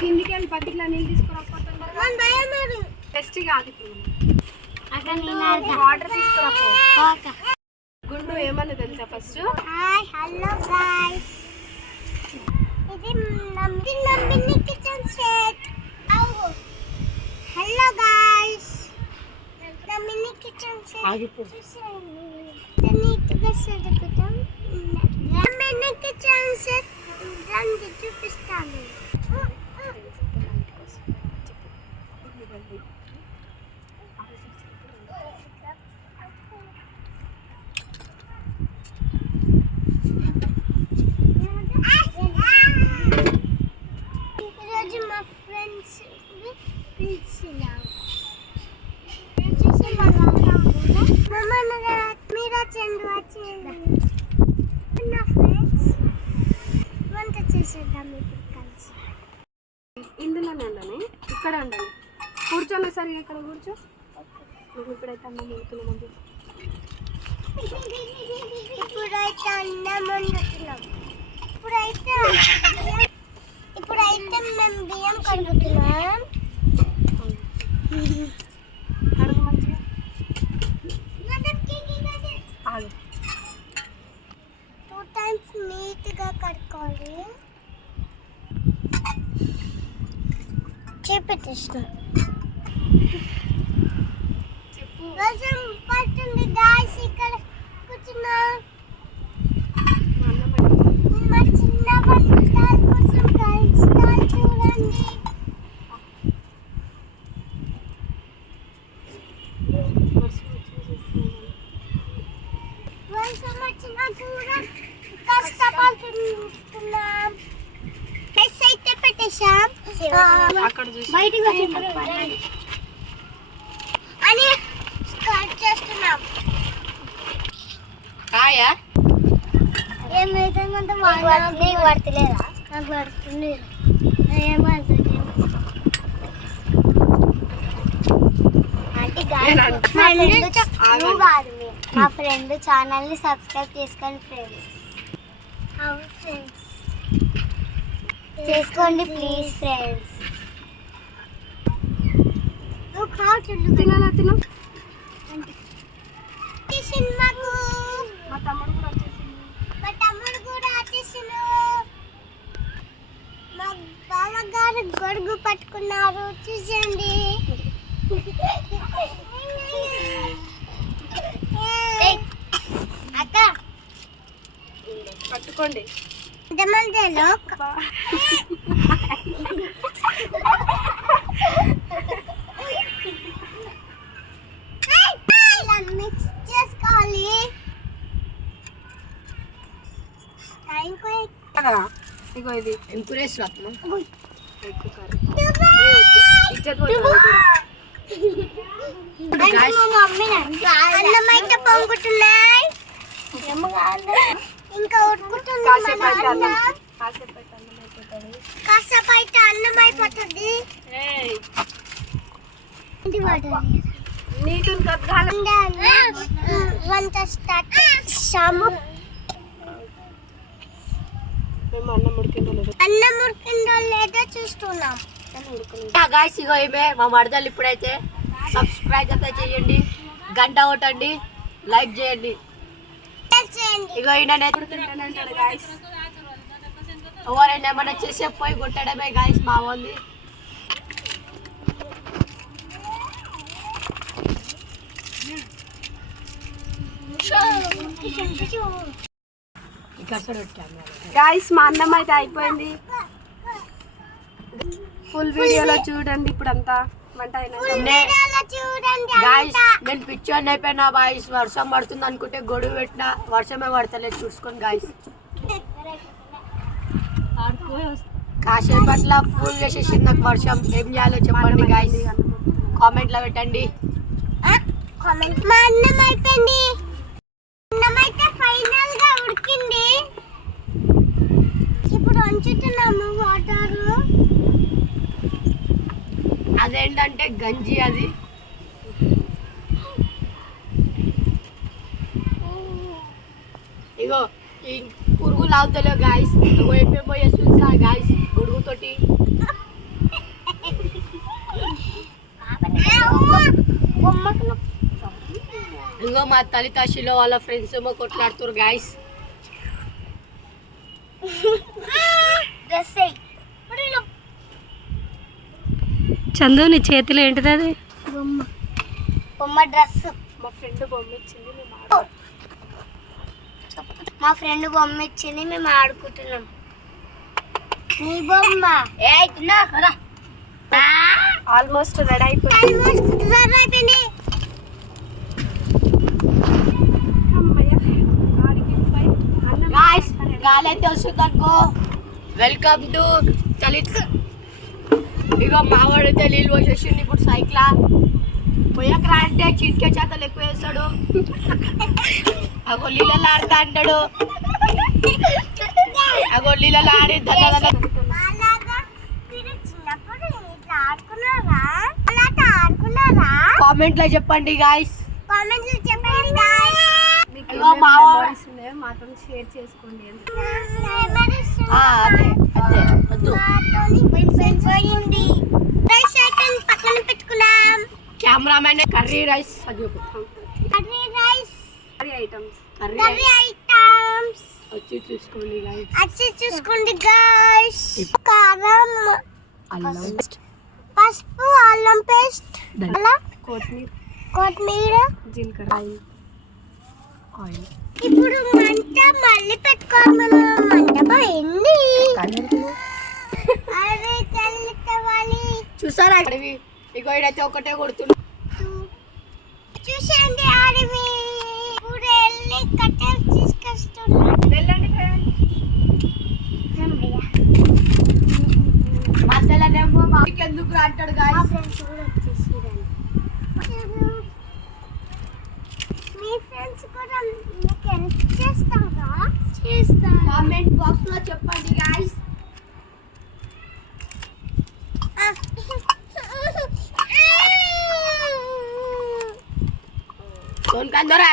కిందికి వెళ్ళి బకెట్లో నీళ్ళు తీసుకురాకపోతున్నారు. టెస్ట్ కాదు ఇప్పుడు వాటర్ తీసుకురాపో. గుండు ఏమన్నా తెలుసా ఫస్ట్? హలో గైస్, ఇది నంబిని కిచెన్ సెట్. హలో గైస్, నంబిని కిచెన్ సెట్ నీట్గా సదుకుతాం. నంబిని కిచెన్ సెట్ రండి చూపిస్తాను. ఈరోజు మా ఫ్రెండ్స్ పిలిచినారు. మీరా చందు వచ్చేయండి. నా ఫ్రెండ్స్ వంట చేసేద్దాం ఇప్పుడు కలిసి. ఇందులోనే ఉండాలి, ఇక్కడ ఉండాలి. కూర్చోండి సరిగా, ఇక్కడ కూర్చో. నువ్వు ఇప్పుడైతే అన్నం వండుతున్నాం. ఇప్పుడైతే అన్నం వండుతున్నాం. ఇప్పుడైతే మేము బియ్యం కడుగుతున్నాం. కడుగు మంచిగా. 2 times నీట్గా కడుక్కోవాలి. చేపెట్టేసిన వర్షం పడుతుంది గాయ్స్. ఇక్కడ కూర్చున్నా మా చిన్న బట్టల కోసం గాయ్స్ చూడండి. వర్షం వచ్చినా కూడా కష్టపడుతున్నాం. అయితే పెట్టేశాం. బయటికి అని స్టార్ట్ చేస్తున్నాం. ఏమైతుందంటే పడతలేదా? నాకు పడుతుంది. ఏమవుతుంది మా ఫ్రెండ్ ఛానల్ని సబ్స్క్రైబ్ చేసుకోండి ఫ్రెండ్స్. చేసుకోండి ప్లీజ్ ఫ్రెండ్స్. తినాలా తిను. మా తమ్ముడు కూడా వచ్చేసిండు. మా బావగారు గొడుగు పట్టుకున్నారు చూసండి. అక్క పట్టుకోండి. మధ్యలో మిక్స్ చేసుకోవాలి. ఇగో ఇది ఎంకరేజ్ అన్నమైతే పొంగుతున్నాయి, ఇంకా ఉడుకుతుంది. కాసేపు అయితే అన్నం అయిపోతుంది. వంట స్టార్ట్ చేసాము. అన్నం ఉడికిందో లేదో చూస్తున్నాం. గాయ్స్ ఇగో ఇవే మా మరదలు. ఇప్పుడైతే సబ్స్క్రైబ్ అయితే చేయండి, గంట కొట్టండి, లైక్ చేయండి. ఇగో ఈయన ఎవరైనా ఏమైనా చేసే పోయి కొట్టడమే గాయ్స్ మా ఉంది. గాయ్స్ మా అన్నం అయితే అయిపోయింది. ఫుల్ వీడియోలో చూడండి. ఇప్పుడంతా వంట గాయ్స్ నేను పిచ్చోని అయిపోయినా గాయ్స్. వర్షం పడుతుంది అనుకుంటే గొడుగు పెట్టినా వర్షమే పడతలేదు చూసుకోండి గాయ్స్. కాసేపట్ల ఫుల్ వేసేసింది నాకు వర్షం. ఏం చేయాలో చెప్పండి గాయ్స్, కామెంట్లో పెట్టండి. మా అన్నం అయిపోయింది. అన్నం అయితే ఫైనల్ గా ఉడికింది. ఇప్పుడు వంచుతున్నాము వాటర్. అదేంటంటే గంజి. అది ఇగో ఈ పురుగు లాగుతలేవు గాయస్. ఇగో ఏమేమో చేస్తుందా గాయస్ గొడుగుతోటి. ఇంకో మా తల్లితాశిలో వాళ్ళ ఫ్రెండ్స్ ఏమో కొట్లాడుతారు గాయస్. చందు నీ చేతిలో ఏంటిది అది? బొమ్మ డ్రెస్. మా ఫ్రెండ్ బొమ్మ ఇచ్చింది మేము ఆడుకుంటున్నాం. నీ బొమ్మ ఆల్మోస్ట్ రెడీ అయిపోయింది. గాయస్ గాలి అయితే వస్తుంది అనుకో. వెల్కమ్ టు చలి. ఇగో మావాడైతే నీళ్ళు పోసేసిండు ఇప్పుడు సైకిల్. పోయకరా అంటే చిటికే చేతలు ఎక్కువ వేస్తాడు. అగో నీళ్ళలో ఆడుతా అంటాడు. అగో నీళ్ళలో ఆడి కామెంట్ లో చెప్పండి గాయస్. ఇగో మావాడు మాతో షేర్ చేసుకోండి. అదే అదే వద్దు. పక్కన పెట్టుకున్నాం. కెమెరామెన్ కర్రీ రైస్ అది curry rice, curry items, curry items వచ్చి చూసుకోండి గాయస్. వచ్చి చూసుకోండి గాయ్స్. కారం, అల్లం, పసుపు, అల్లం పేస్ట్, అలా కొత్తిమీర, జీలకర్ర, ఆయిల్. ఇప్పుడు మంట మళ్ళీ పెట్టుకోవాలి. మనం మంట పోయింది. అరే చల్లుకోవాలి. చూసారా అడవి? ఇగో ఇడైతే ఒకటే కొడుతుంది. చూసండి అడవి. ఇప్పుడు వెళ్ళి కట్టెలు తీసుకొస్తున్నాం. మధ్యలోనేమో మాకు ఎందుకు అంటాడు గాయస్. ఫ్రెండ్స్ కూడా వచ్చేసిరండి. మీ ఫ్రెండ్స్ కూడా మీకు హెల్ప్ చేస్తారా? చేస్తారు. కామెంట్ బాక్స్ లో చెప్పండి గాయస్. कौन का अंदर है?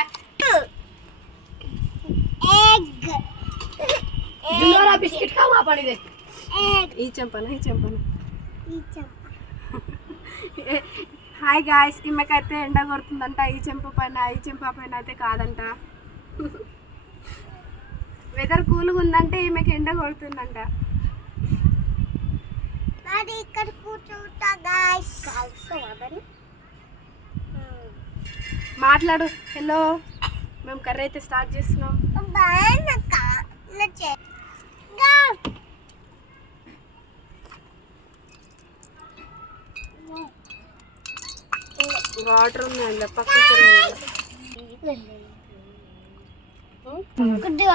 एग दिलोरा बिस्किट खा वहाँ पड़ी दे. एग ఈ చెంపన ఈ చెంపన. नीचे హాయ్ గాయస్, ఈమెకైతే ఎండ కొడుతుందంట. ఈ చెంప పైన అయితే కాదంట. వెదర్ కూల్గా ఉందంటే ఈమెకి ఎండ కొడుతుందంట. మరి ఇక్కడ కూర్చుంటా గాయ్స్. కాల్సవా మరి? మాట్లాడు. హలో, మేము కర్రీ అయితే స్టార్ట్ చేస్తున్నాం. బానక నచ్చే గా వాటర్ ఉంది అందులో పక్కన. గుడ్డి